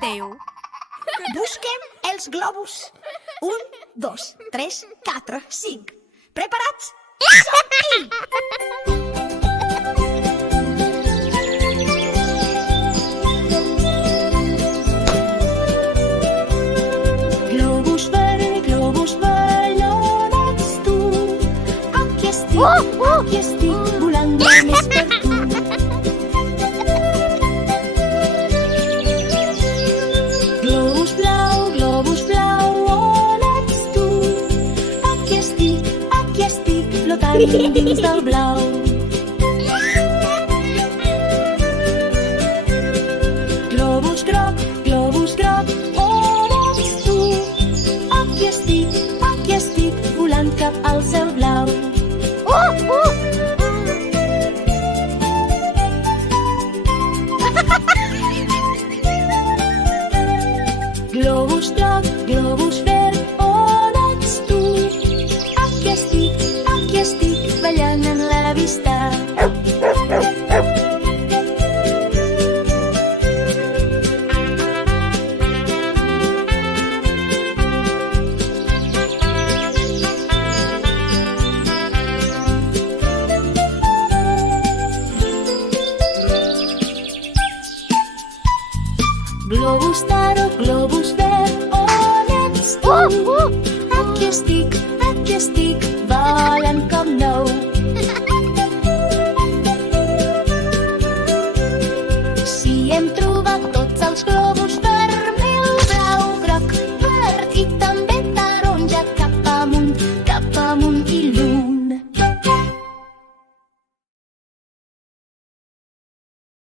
teu. Busquem els globus. 1, 2, 3, 4, 5. Preparats? Som-hi! Globus verd, on ets tu? Aquí estic, volant només per tu. Globus blau, on ets tu? Aquí estic, flotant dins del blau. Globus groc, on ets tu? Aquí estic, volant cap al cel blau. Globus verd, on ets tu? Aquí estic, ballant en la vista. Globus taro, globus verd, on ets tu? Aquí estic,